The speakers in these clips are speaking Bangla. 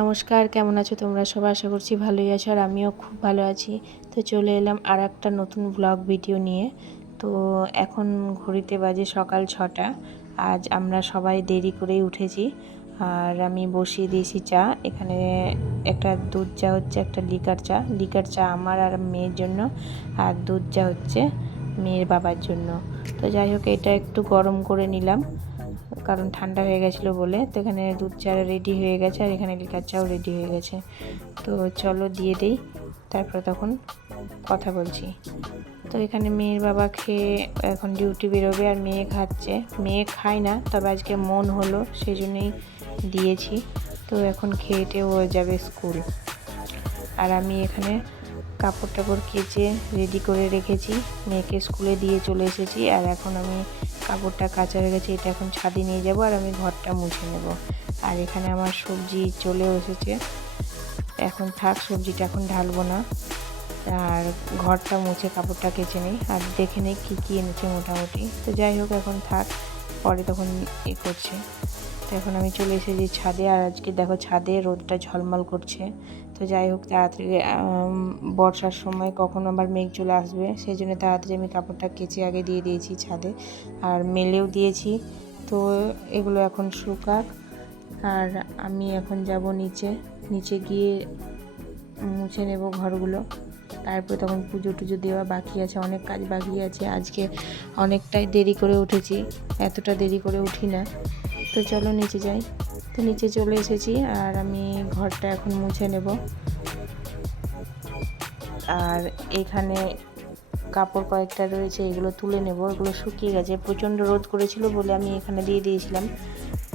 নমস্কার, কেমন আছো তোমরা সবাই? আশা করছি ভালোই আছো, আর আমিও খুব ভালো আছি। তো চলে এলাম আর একটা নতুন ব্লগ ভিডিও নিয়ে। তো এখন ঘড়িতে বাজে সকাল 6টা। আজ আমরা সবাই দেরি করেই উঠেছি, আর আমি বসিয়ে দিয়েছি চা। এখানে একটা দুধ চা হচ্ছে, একটা লিকার চা আমার আর মেয়ের জন্য, আর দুধ চা হচ্ছে মেয়ের বাবার জন্য। তো যাই হোক, এটা একটু গরম করে নিলাম কারণ ঠান্ডা হয়ে গেছিলো বলে। তো এখানে দুধ চা রেডি হয়ে গেছে, আর এখানে লিকার চাও রেডি হয়ে গেছে। তো চলো দিয়ে দেই, তারপর তখন কথা বলছি। তো এখানে মেয়ের বাবা খেয়ে এখন ডিউটি বেরোবে, আর মেয়ে খাচ্ছে। মেয়ে খায় না, তবে আজকে মন হলো সেই জন্যই দিয়েছি। তো এখন খেয়েটে ও যাবে স্কুল, আর আমি এখানে কাপড় টাপড় কেচে রেডি করে রেখেছি। মেয়েকে স্কুলে দিয়ে চলে এসেছি, আর এখন আমি কাপড়টা কাচা হয়ে গেছে, এটা এখন ছাদে নিয়ে যাব, আর আমি ঘরটা মুছে নেব। আর এখানে আমার সবজি চলেও এসেছে, এখন থাক, সবজিটা এখন ঢালবো না। আর ঘরটা মুছে কাপড়টা কেচে নেই, আর দেখে নেই কী কী এনেছে মোটামুটি। তো যাই হোক, এখন থাক, পরে তখন করছে। তো এখন আমি চলে এসেছি ছাদে, আর আজকে দেখো ছাদে রোদটা ঝলমল করছে। তো যাই হোক, তাড়াতাড়ি বর্ষার সময় কখন আবার মেঘ চলে আসবে, সেই জন্য তাড়াতাড়ি আমি কাপড়টা কেচে আগে দিয়ে দিয়েছি ছাদে, আর মেলেও দিয়েছি। তো এগুলো এখন শুকাক, আর আমি এখন যাব নিচে গিয়ে মুছে নেব ঘরগুলো। তারপরে তখন পুজো টুজো দেওয়া বাকি আছে, অনেক কাজ বাকি আছে। আজকে অনেকটাই দেরি করে উঠেছি, এতটা দেরি করে উঠি না। তো চলো নিচে যাই। তো নিচে চলে এসেছি, আর আমি ঘরটা এখন মুছে নেব। আর এখানে কাপড় কয়েকটা রয়েছে, এগুলো তুলে নেব। এগুলো শুকিয়ে গেছে, প্রচণ্ড রোদ করেছিল বলে আমি এখানে দিয়ে দিয়েছিলাম।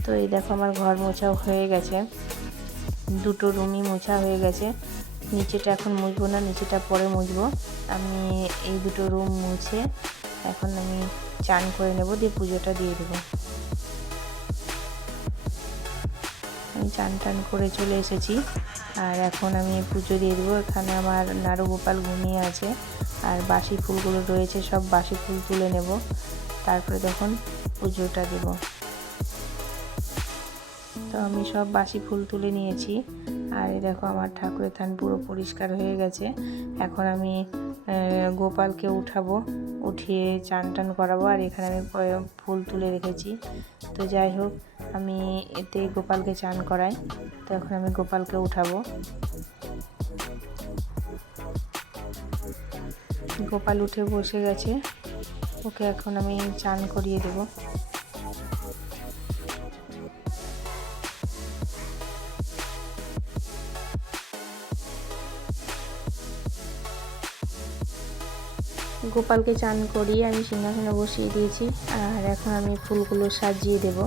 তো এই দেখো, আমার ঘর মোছাও হয়ে গেছে, দুটো রুমই মোছা হয়ে গেছে। নিচেটা এখন মুছবো না, নিচেটা পরে মুছবো। আমি এই দুটো রুম মুছে এখন আমি চান করে নেব, দিয়ে পুজোটা দিয়ে দেবো। আমি চান টান করে চলে এসেছি, আর এখন আমি পুজো দিয়ে দেবো। এখানে আমার নাড়ু গোপাল ঘুমিয়ে আছে, আর বাসি ফুলগুলো রয়েছে, সব বাসি ফুল তুলে নেব, তারপরে তখন পুজোটা দেব। তো আমি সব বাসি ফুল তুলে নিয়েছি, আর এই দেখো আমার ঠাকুরের থান পুরো পরিষ্কার হয়ে গেছে। এখন আমি গোপালকে উঠিয়ে চান টান করাবো, আর এখানে আমি ফুল তুলে রেখেছি। তো যাই হোক, আমি এতে গোপালকে চান করাই। তো এখন আমি গোপালকে উঠাবো। গোপাল উঠে বসে গেছে, ওকে এখন আমি চান করিয়ে দেবো। গোপালকে চান করিয়ে আমি সিংহাসনে বসিয়ে দিয়েছি, আর এখন আমি ফুলগুলো সাজিয়ে দেব।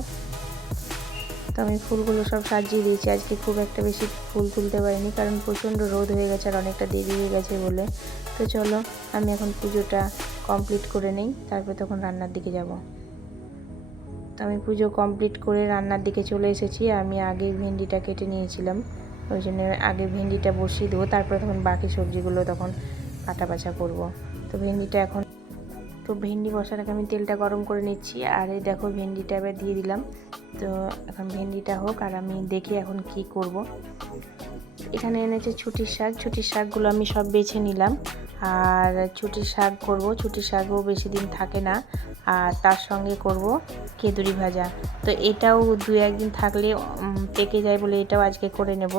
তো আমি ফুলগুলো সব সাজিয়ে দিয়েছি। আজকে খুব একটা বেশি ফুল তুলতে পারিনি, কারণ প্রচণ্ড রোদ হয়ে গেছে আর অনেকটা দেরি হয়ে গেছে বলে। তো চলো, আমি এখন পুজোটা কমপ্লিট করে নেই, তারপর তখন রান্নার দিকে যাব। তো আমি পুজো কমপ্লিট করে রান্নার দিকে চলে এসেছি। আমি আগে ভেন্ডিটা কেটে নিয়েছিলাম, ওই জন্য আগে ভেন্ডিটা বসিয়ে দেবো, তারপরে তখন বাকি সবজিগুলো তখন কাটা বাছা করবো। তো ভেন্ডি বসার আগে আমি তেলটা গরম করে নিচ্ছি, আর এই দেখো ভেন্ডিটা এবার দিয়ে দিলাম। তো এখন ভেন্ডিটা হোক, আর আমি দেখি এখন কি করব। এখানে এনেছে ছুটির শাকগুলো আমি সব বেছে নিলাম, আর ছুটির শাক করব। ছুটির শাকও বেশি দিন থাকে না, আর তার সঙ্গে করব কেঁদুরি ভাজা। তো এটাও 2-1 দিন থাকলে পেকে যায় বলে এটাও আজকে করে নেব।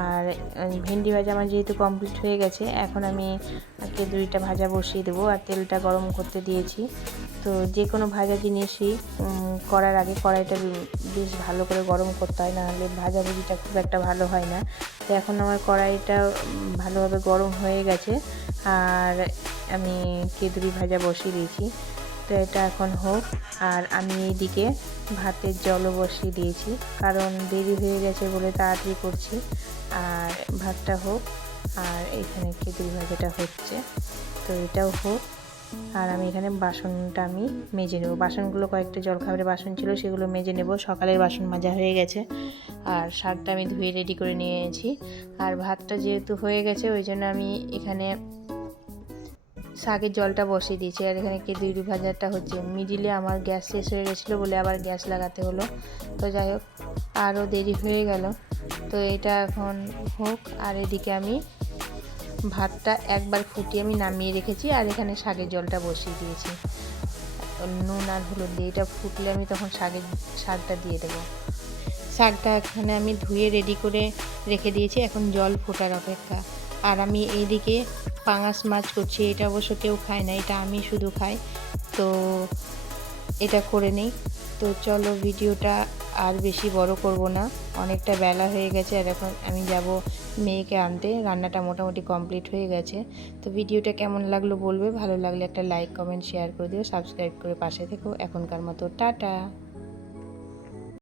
আর ভেন্ডি ভাজা আমার যেহেতু কমপ্লিট হয়ে গেছে, এখন আমি কেঁদুরিটা ভাজা বসিয়ে দেবো, আর তেলটা গরম করতে দিয়েছি। তো যে কোনো ভাজা জিনিসই করার আগে কড়াইটা বেশ ভালো করে গরম করতে হয়, নাহলে ভাজাভুজিটা খুব একটা ভালো হয় না। তো এখন আমার কড়াইটা ভালোভাবে গরম হয়ে গেছে, আর আমি কেঁদুরি ভাজা বসিয়ে দিয়েছি। তো তো এটা এখন হোক। আর আমি এইদিকে ভাতের জলও বসিয়ে দিয়েছি, কারণ দেরি হয়ে গেছে বলে তাড়াতাড়ি করছি। আর ভাতটা হোক, আর এখানে খেজুর ভাজাটা হচ্ছে, তো এটাও হোক। আর আমি এখানে বাসনটা আমি মেজে নেব। বাসনগুলো কয়েকটা জলখাবারের বাসন ছিল, সেগুলো মেজে নেব। সকালের বাসন মাজা হয়ে গেছে। আর শাকটা আমি ধুয়ে রেডি করে নিয়েছি। আর ভাতটা যেহেতু হয়ে গেছে, ওই জন্য আমি এখানে শাকের জলটা বসিয়ে দিয়েছি। আর এখানে খেজুরি ভাজাটা হচ্ছে। মিডিলে আমার গ্যাস শেষ হয়ে গেছিলো বলে আবার গ্যাস লাগাতে হলো। তো যাই হোক, আরও দেরি হয়ে গেল। তো এটা এখন হোক। আর এদিকে আমি ভাতটা একবার ফুটিয়ে আমি নামিয়ে রেখেছি, আর এখানে শাকের জলটা বসিয়ে দিয়েছি। নুন আর হলুদ দিয়ে এটা ফুটলে আমি তখন শাকটা দিয়ে দেবো। শাকটা এখানে আমি ধুয়ে রেডি করে রেখে দিয়েছি, এখন জল ফোটার অপেক্ষা। আর আমি এইদিকে পাঙাশ মাছ করছি। এটা অবশ্য কেউ খায় না, এটা আমি শুধু খাই। তো এটা করে নেই। তো চলো, ভিডিওটা আর বেশি বড় করব না, অনেকটা বেলা হয়ে গেছে। আর এখন আমি যাব মেয়েকে আনতে। রান্নাটা মোটামুটি কমপ্লিট হয়ে গেছে। তো ভিডিওটা কেমন লাগলো বলবে, ভালো লাগলে একটা লাইক কমেন্ট শেয়ার করে দিও, সাবস্ক্রাইব করে পাশে থেকো। এখনকার মতো টাটা।